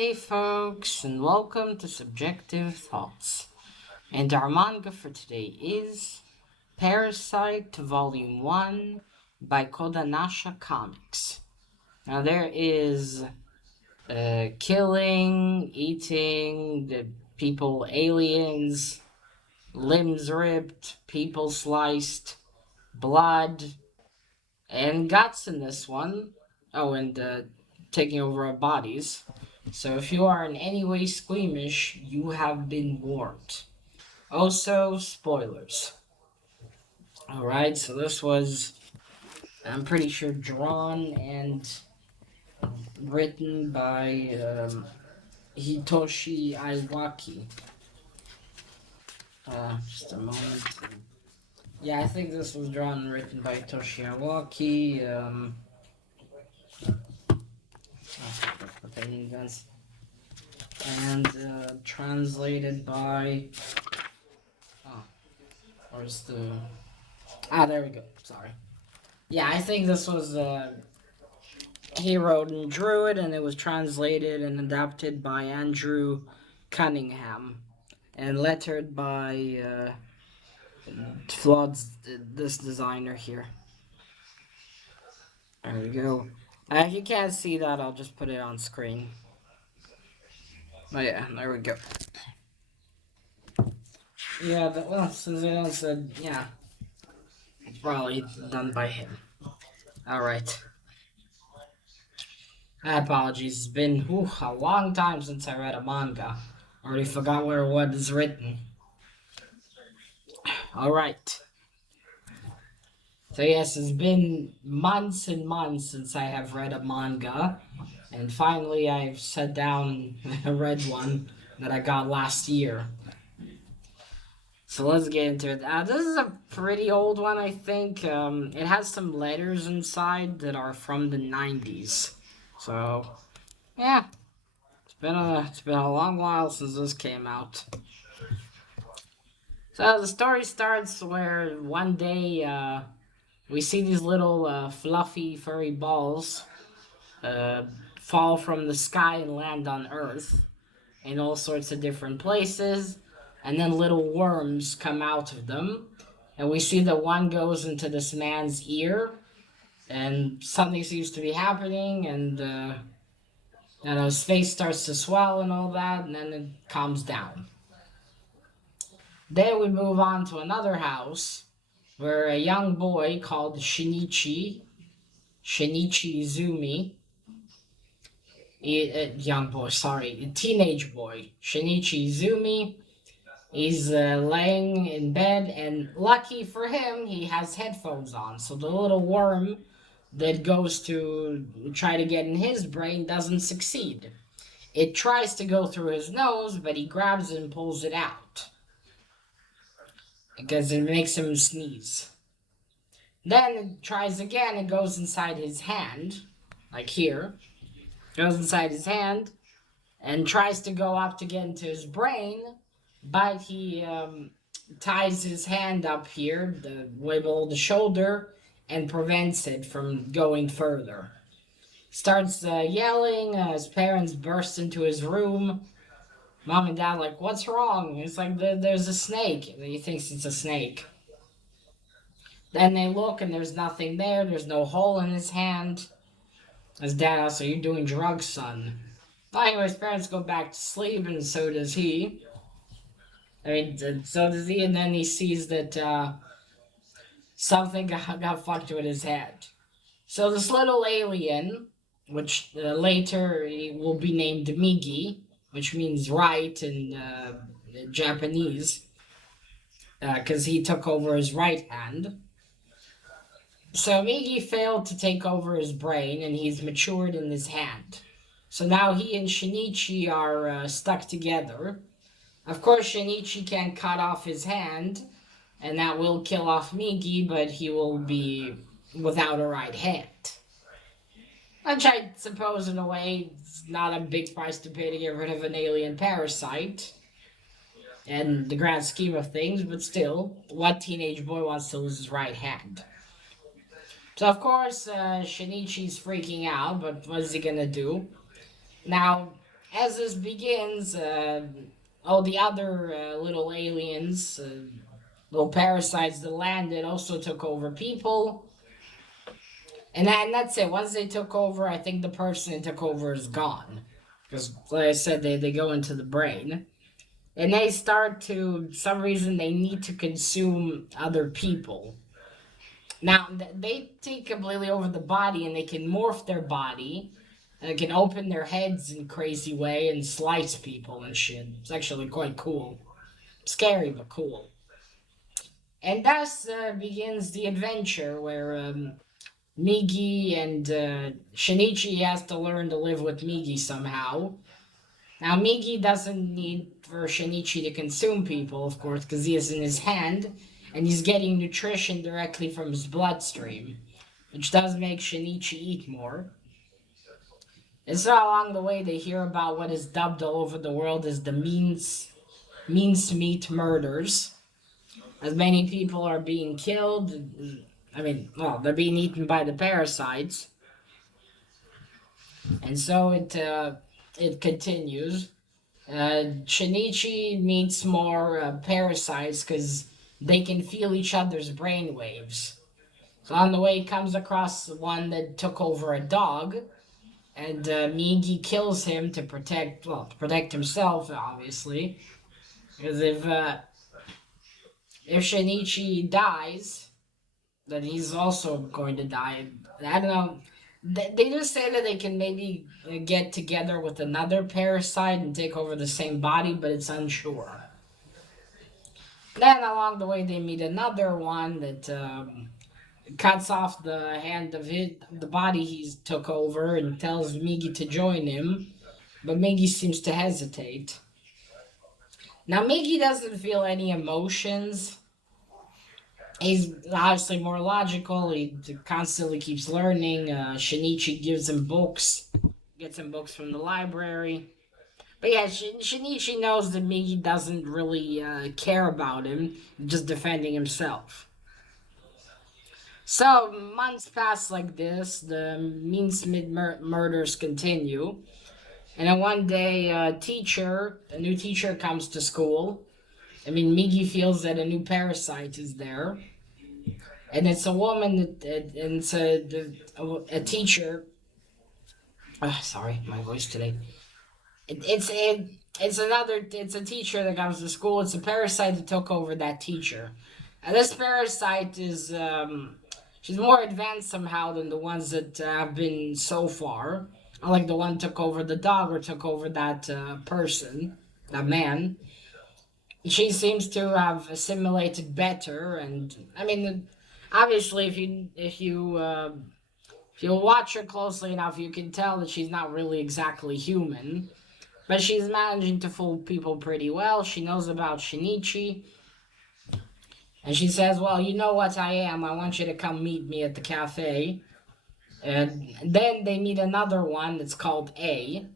Hey folks, and welcome to Subjective Thoughts. And our manga for today is Parasyte Volume 1 by Kodansha Comics. Now there is killing, eating, the people aliens, limbs ripped, people sliced, blood, and guts in this one. Oh, and taking over our bodies. So if you are in any way squeamish, you have been warned. Also, spoilers. Alright, so this was, I'm pretty sure, drawn and written by Hitoshi Iwaaki. Just a moment. Yeah, I think this was drawn and written by Hitoshi Iwaaki. And translated by. Oh, where's the. Ah, there we go. Sorry. Yeah, I think this was. He wrote and drew it, and it was translated and adapted by Andrew Cunningham. And lettered by. Flood's. This designer here. There we go. If you can't see that, I'll just put it on screen. Oh yeah, there we go. Yeah, well, since I don't said, yeah, it's probably done by him. Alright. Apologies, it's been a long time since I read a manga. Already forgot where what is written. Alright. So yes, it's been months and months since I have read a manga. And finally I've sat down and read one that I got last year. So let's get into it. This is a pretty old one, I think. It has some letters inside that are from the 90s. So, yeah. It's been a long while since this came out. So the story starts where one day we see these little fluffy furry balls uh, fall from the sky and land on Earth in all sorts of different places, and then little worms come out of them, and we see that one goes into this man's ear, and something seems to be happening, and his face starts to swell and all that, and then it calms down. Then we move on to another house where a young boy called Shinichi Izumi, a teenage boy, Shinichi Izumi, he's laying in bed, and lucky for him, he has headphones on. So the little worm that goes to try to get in his brain doesn't succeed. It tries to go through his nose, but he grabs it and pulls it out because it makes him sneeze. Then it tries again, it goes inside his hand, like here. Goes inside his hand and tries to go up to get into his brain, but he ties his hand up here, way below the shoulder, and prevents it from going further. Starts yelling. His parents burst into his room. Mom and dad like, "What's wrong?" It's like there's a snake. He thinks it's a snake. Then they look and there's nothing there. There's no hole in his hand. His dad asks, "Are you doing drugs, son?" Well, anyways, parents go back to sleep, and so does he. So does he, and then he sees that something got fucked with his head. So this little alien, which later will be named Migi, which means right in Japanese, because he took over his right hand. So Migi failed to take over his brain, and he's matured in his hand. So now he and Shinichi are stuck together. Of course, Shinichi can cut off his hand, and that will kill off Migi, but he will be without a right hand. Which I suppose, in a way, is not a big price to pay to get rid of an alien parasite, in the grand scheme of things, but still, what teenage boy wants to lose his right hand? So, of course, Shinichi's freaking out, but what is he gonna do? Now, as this begins, all the other little aliens, little parasites that landed, also took over people. And that's it. Once they took over, I think the person that took over is gone. Because, like I said, they go into the brain. And they start to, some reason, they need to consume other people. Now, they take completely over the body and they can morph their body. And they can open their heads in crazy way and slice people and shit. It's actually quite cool. Scary, but cool. And thus begins the adventure where Migi and Shinichi has to learn to live with Migi somehow. Now, Migi doesn't need for Shinichi to consume people, of course, because he is in his hand, and he's getting nutrition directly from his bloodstream, which does make Shinichi eat more. And so along the way, they hear about what is dubbed all over the world as the means meat murders, as many people are being killed. I mean, well, they're being eaten by the parasites, and so it continues. Shinichi meets more parasites because they can feel each other's brain waves. So on the way, he comes across one that took over a dog, and Migi kills him to protect, well, to protect himself, obviously. Because if Shinichi dies, then he's also going to die. I don't know. They just say that they can maybe get together with another parasite and take over the same body, but it's unsure. Then along the way, they meet another one that cuts off the hand of the body he's took over and tells Migi to join him, but Migi seems to hesitate. Now Migi doesn't feel any emotions. He's obviously more logical. He constantly keeps learning. Shinichi gives him books, gets him books from the library. But yeah, Shinichi knows that Migi doesn't really care about him, just defending himself. So months pass like this. The means murders continue, and then one day, a new teacher comes to school. I mean, Migi feels that a new parasite is there, and it's a woman and it's a teacher. Sorry, my voice today. It's a teacher that comes to school. It's a parasite that took over that teacher, and this parasite is she's more advanced somehow than the ones that have been so far. Unlike the one took over the dog or took over that person, that man. She seems to have assimilated better, and I mean, obviously, if you watch her closely enough, you can tell that she's not really exactly human. But she's managing to fool people pretty well. She knows about Shinichi. And she says, well, you know what I am. I want you to come meet me at the cafe. And then they meet another one that's called A.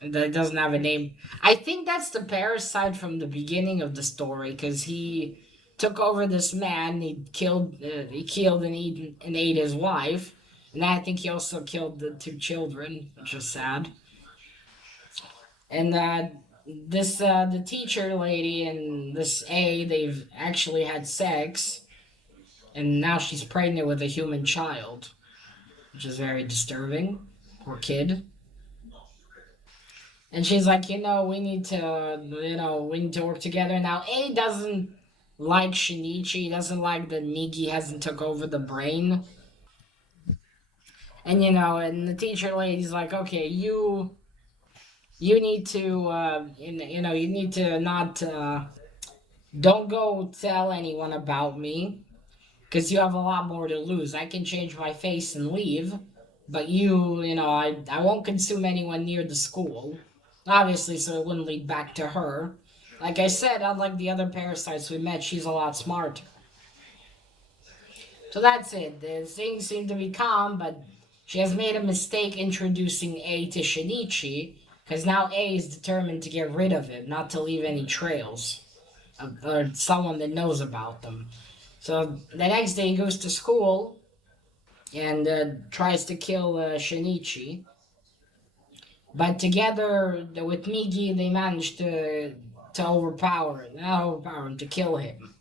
That doesn't have a name. I think that's the parasite from the beginning of the story, because he took over this man. He killed and ate his wife. And I think he also killed the two children, which was sad. And the teacher lady and this A, they've actually had sex, and now she's pregnant with a human child, which is very disturbing. Poor kid. And she's like, we need to work together. Now A doesn't like Shinichi. He doesn't like that Migi hasn't took over the brain. And and the teacher lady's like, okay, you need to you need to not don't go tell anyone about me, because you have a lot more to lose. I can change my face and leave, but I won't consume anyone near the school, obviously, so it wouldn't lead back to her. Like I said, unlike the other parasites we met, she's a lot smarter. So that's it. The things seem to be calm, but she has made a mistake introducing A to Shinichi, because now A is determined to get rid of him, not to leave any trails or someone that knows about them. So the next day he goes to school and tries to kill Shinichi. But together with Migi, they managed to not overpower him, to kill him.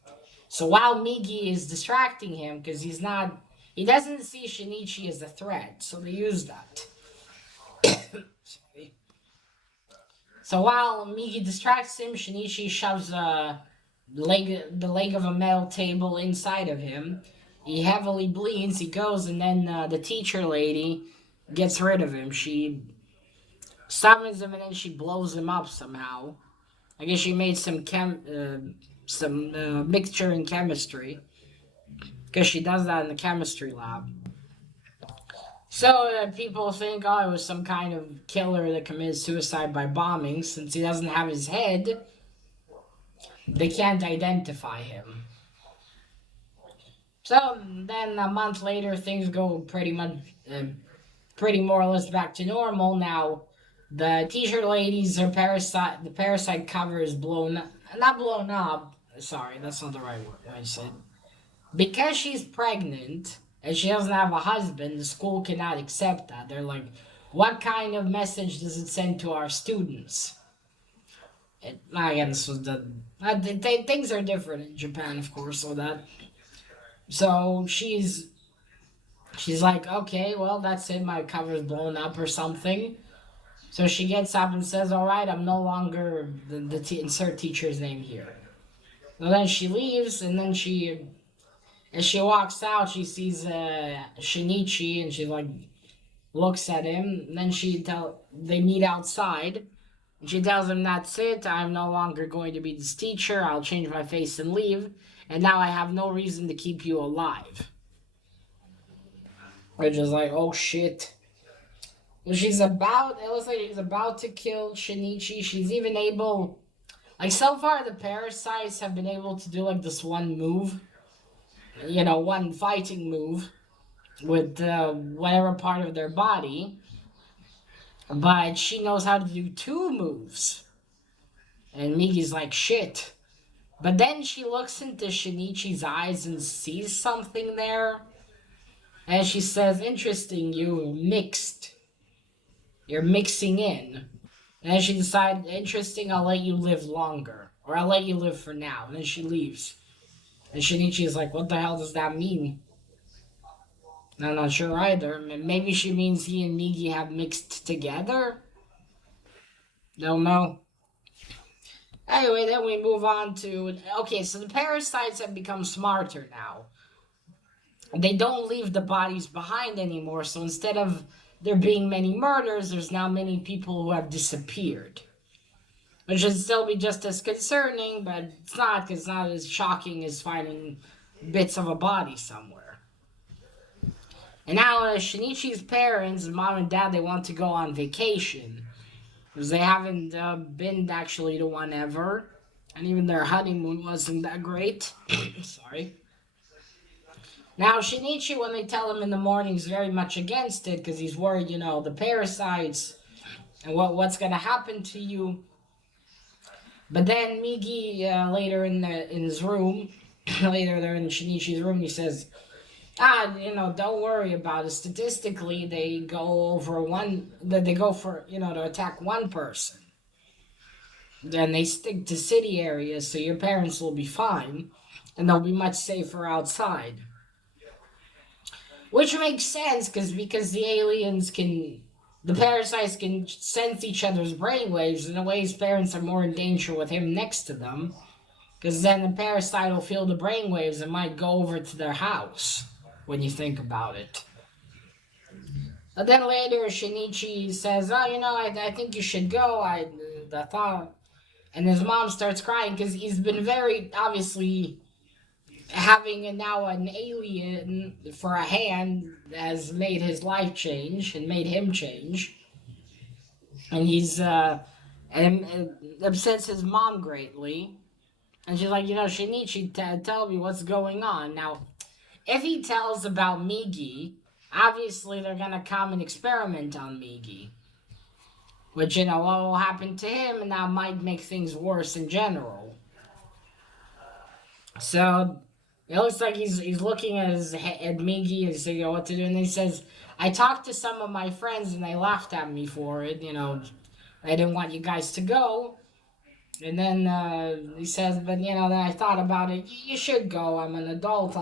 So while Migi is distracting him, because he doesn't see Shinichi as a threat, so they use that. So while Migi distracts him, Shinichi shoves the leg of a metal table inside of him. He heavily bleeds. He goes, and then the teacher lady gets rid of him. She summons him, and then she blows him up somehow. I guess she made some mixture in chemistry, because she does that in the chemistry lab. So people think, oh, it was some kind of killer that committed suicide by bombing. Since he doesn't have his head, they can't identify him. So then a month later, things go pretty more or less back to normal. Now, the T-shirt ladies, the Parasyte cover is not blown up. Sorry, that's not the right word. I said because she's pregnant and she doesn't have a husband, the school cannot accept that. They're like, what kind of message does it send to our students? Again, this was things are different in Japan, of course, so that. So she's like, okay, well, that's it. My cover's blown up or something. So she gets up and says, all right, I'm no longer insert teacher's name here. And then she leaves, and then as she walks out, she sees Shinichi, and she like looks at him. And then they meet outside. And she tells him, that's it. I'm no longer going to be this teacher. I'll change my face and leave. And now I have no reason to keep you alive. Which is like, oh shit. It looks like she's about to kill Shinichi. She's even able, like, so far the Parasytes have been able to do, like, this one move, one fighting move with whatever part of their body. But she knows how to do two moves. And Migi's like, shit. But then she looks into Shinichi's eyes and sees something there. And she says, interesting, You're mixing in. And then she decided, interesting, I'll let you live longer. Or I'll let you live for now. And then she leaves. And Shinichi is like, what the hell does that mean? I'm not sure either. Maybe she means he and Migi have mixed together? Don't know. Anyway, then we move on to... Okay, so the Parasytes have become smarter now. They don't leave the bodies behind anymore, so instead of there being many murders, there's now many people who have disappeared. Which should still be just as concerning, but it's not, because it's not as shocking as finding bits of a body somewhere. And now Shinichi's parents, mom and dad, they want to go on vacation. Because they haven't been actually to one ever. And even their honeymoon wasn't that great. Sorry. Now, Shinichi, when they tell him in the morning, is very much against it, because he's worried, the Parasytes, and what's going to happen to you. But then Migi, later in his room, later they're in Shinichi's room, he says, don't worry about it. Statistically, they go for, to attack one person. Then they stick to city areas, so your parents will be fine, and they'll be much safer outside. Which makes sense, because the Parasytes can sense each other's brainwaves. In a way, his parents are more in danger with him next to them. Because then the Parasyte will feel the brainwaves and might go over to their house, when you think about it. But then later, Shinichi says, I think you should go. I thought... And his mom starts crying, because he's been very, obviously... Having now an alien for a hand has made his life change and made him change. And he's and upsets his mom greatly. And she's like, Shinichi, tell me what's going on. Now, if he tells about Migi, obviously they're going to come and experiment on Migi. Which, what will happen to him, and that might make things worse in general. So It looks like he's looking at at Migi and saying, you know, what to do, and he says, "I talked to some of my friends and they laughed at me for it. You know, I didn't want you guys to go." And then he says, "But you know, then I thought about it. You should go. I'm an adult.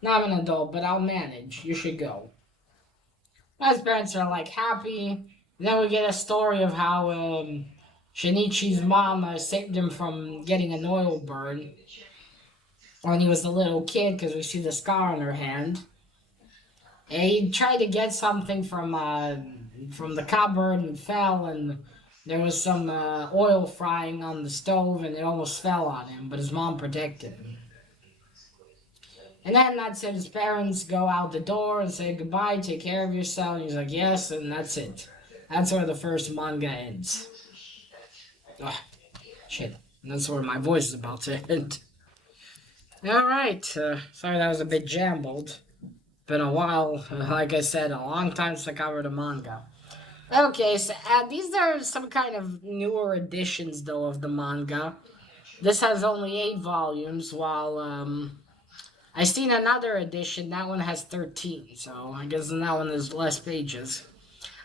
Not an adult, but I'll manage. You should go." His parents are like happy. And then we get a story of how Shinichi's mom saved him from getting an oil burn when he was a little kid because we see the scar on her hand. And he tried to get something from the cupboard and fell, and there was some oil frying on the stove, and it almost fell on him, but his mom protected him. And then that's it. His parents go out the door and say goodbye, take care of yourself. And he's like, yes, and that's it. That's where the first manga ends. Oh, shit. And that's where my voice is about to end. Alright, sorry that was a bit jumbled. Been a while, like I said, a long time since I covered a manga. Okay, so these are some kind of newer editions, though, of the manga. This has only 8 volumes, while I seen another edition. That one has 13, so I guess in that one there's less pages.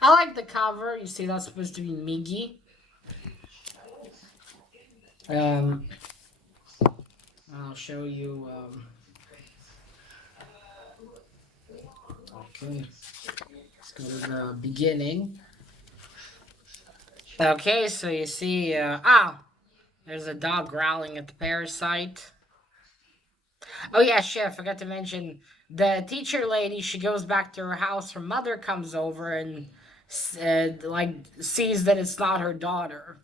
I like the cover. You see, that's supposed to be Migi. Um, I'll show you. Okay, let's go to the beginning. Okay, so you see, there's a dog growling at the Parasyte. Oh yeah, shit, I forgot to mention the teacher lady. She goes back to her house. Her mother comes over and like sees that it's not her daughter,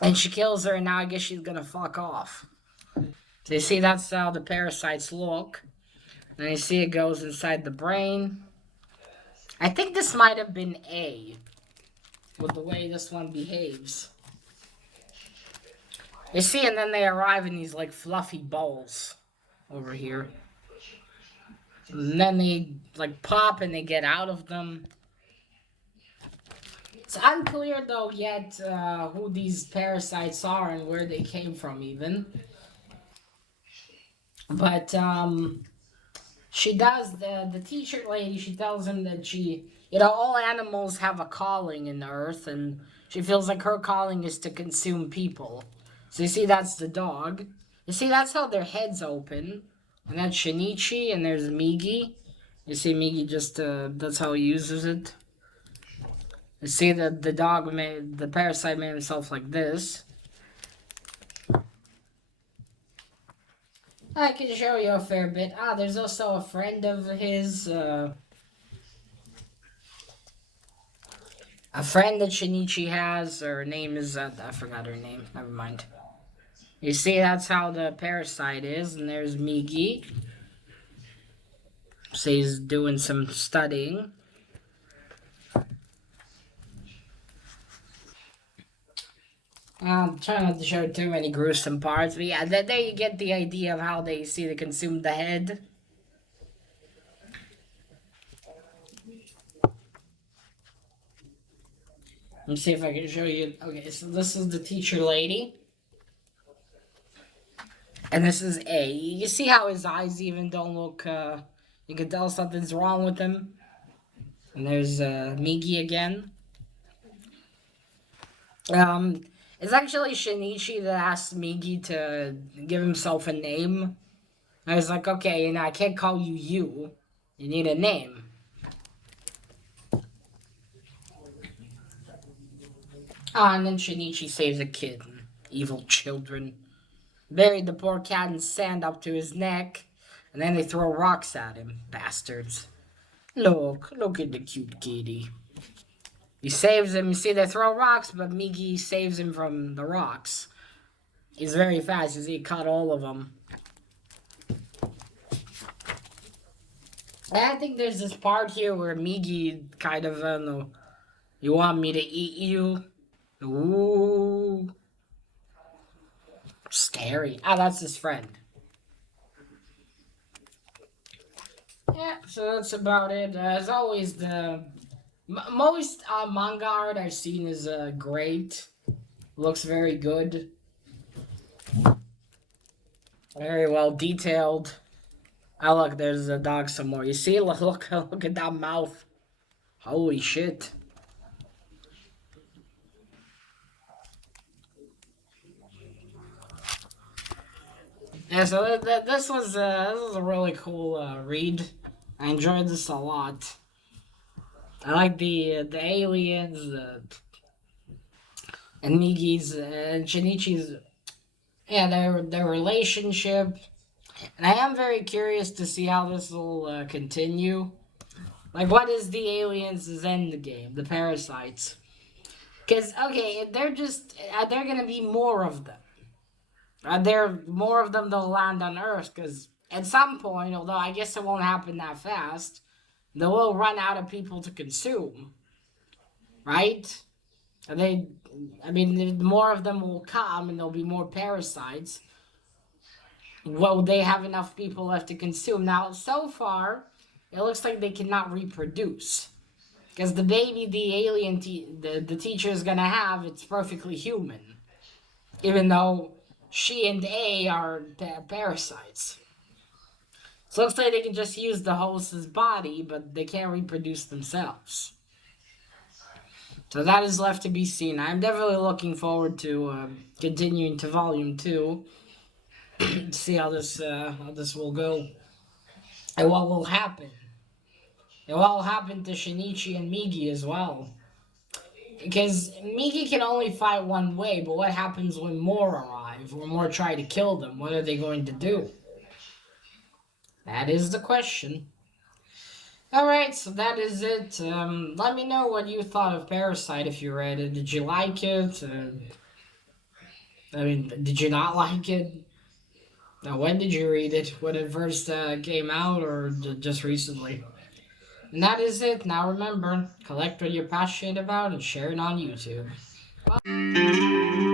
and she kills her. And now I guess she's gonna fuck off. So you see, that's how the parasites look. And you see it goes inside the brain. I think this might have been A, with the way this one behaves. You see, and then they arrive in these like fluffy balls over here. And then they like pop and they get out of them. It's unclear though yet who these parasites are and where they came from even. But she does, the teacher lady, she tells him that all animals have a calling in the earth, and she feels like her calling is to consume people. So you see, that's the dog. You see, that's how their heads open. And that's Shinichi, and there's Migi. You see, Migi just, that's how he uses it. You see, the parasite made himself like this. I can show you a fair bit. There's also a friend of his, a friend that Shinichi has. Her name is, I forgot her name. Never mind. You see, that's how the parasite is, and there's Migi. So he's doing some studying. I'm trying not to show too many gruesome parts, but yeah, there you get the idea of how they see to consume the head. Let me see if I can show you. Okay, so this is the teacher lady. And this is A. You see how his eyes even don't look, you can tell something's wrong with him. And there's Migi again. It's actually Shinichi that asked Migi to give himself a name. I was like, okay, I can't call you you. You need a name. And then Shinichi saves a kid. Evil children. Buried the poor cat in sand up to his neck. And then they throw rocks at him. Bastards. Look at the cute kitty. He saves him. You see, they throw rocks, but Migi saves him from the rocks. He's very fast. You see, he caught all of them. I think there's this part here where Migi kind of, I don't know, you want me to eat you? Ooh. Scary. That's his friend. Yeah, so that's about it. As always, most manga art I've seen is great. Looks very good. Very well detailed. Oh look, there's a dog somewhere. You see? Look at that mouth. Holy shit. Yeah, so this was a really cool read. I enjoyed this a lot. I like the aliens, and Migi's and Shinichi's, yeah, their relationship. And I am very curious to see how this will continue. Like, what is the aliens' end game? The parasites. Because, okay, they're gonna be more of them. There more of them that'll land on Earth, because at some point, although I guess it won't happen that fast, they will run out of people to consume, right? And I mean, more of them will come, and there'll be more parasites. Will they have enough people left to consume? Now, so far, it looks like they cannot reproduce. Because the baby the the teacher is gonna have, it's perfectly human. Even though she and A are parasites. So it looks like they can just use the host's body, but they can't reproduce themselves. So that is left to be seen. I'm definitely looking forward to continuing to Volume 2 to see how this will go and what will happen. And what will happen to Shinichi and Migi as well. Because Migi can only fight one way, but what happens when more arrive or more try to kill them? What are they going to do? That is the question. Alright, so that is it. Let me know what you thought of Parasyte if you read it. Did you like it? I mean, did you not like it? Now, when did you read it? When it first came out or just recently? And that is it. Now remember, collect what you're passionate about and share it on YouTube. Bye.